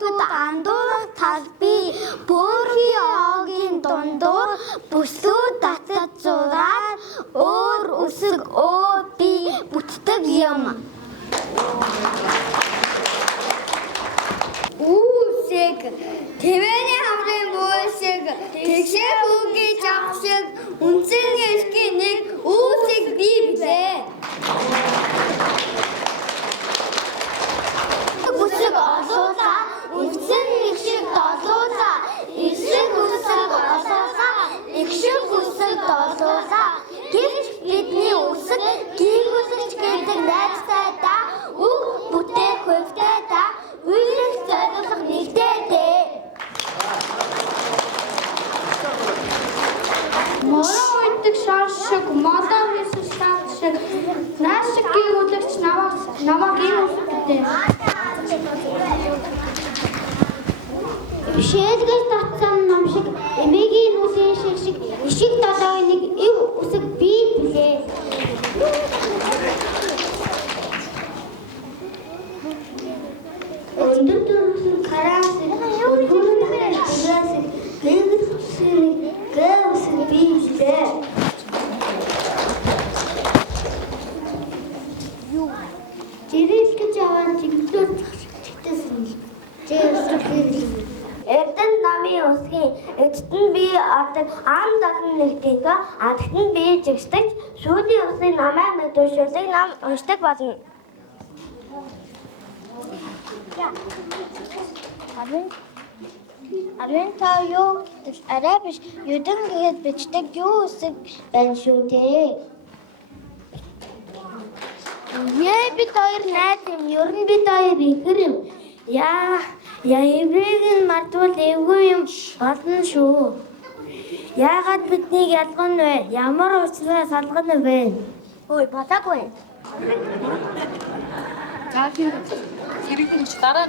хүүхдүүд андуурах талбай бөөрхий ooгийн дундуур бүслүү татад зураад өөр үсэг би бүтдэг юм. Үсэг тэвэний хамрын бүсэг тэгшээ хүүгийн жавшиг үнсэн хэлхийн нэг үсэг би билээ. Үсэг олоолаа үнсэн нэг шиг долоолаа эсрэг үсэг олоолаа нэг шиг үсэг долоолаа гэвч бидний үсэг гүйгүүлж гэдэг найзтай та үг бүтээх хувьтай та үйлс зориулах нэгтэй дээ. Мороо үйдэг шар шиг модоо хийсэн шар шиг нааш шиг гүйгүүлэгч намайг ийм үсэгтэй. Шээлгэж татсан ном шиг эмээгийн нүсийн шиг ишиг долоогийн нэг ив үсэг би билээ. Өндөр дөрвсөн караас өргөнөд хараас гэгэр хүсний гэвс би билээ. Жирэл гэж аваад чиглэлд чигтэйсэн л. Эрдэнэ намын усгийн эцэд нь би ордог ам дагн нэгдийгөө адагт нь би жигсдэг сүүлийн усны намайг мэдүүлшүүлэг нам уншдаг болно. Арын та юу гэдэг арай биш юдан гээд бичдэг юу үсэг байна шүү дээ. Бид хоёр найз юм. Ер нь бид хоёр ихэр юм. Эврийг нь мартвал эвгүй юм болно шүү. Яагаад биднийг ялгана вэ? Ямар учраас алгана вэ? Ой, батаагүй. За хэрэг нь дараа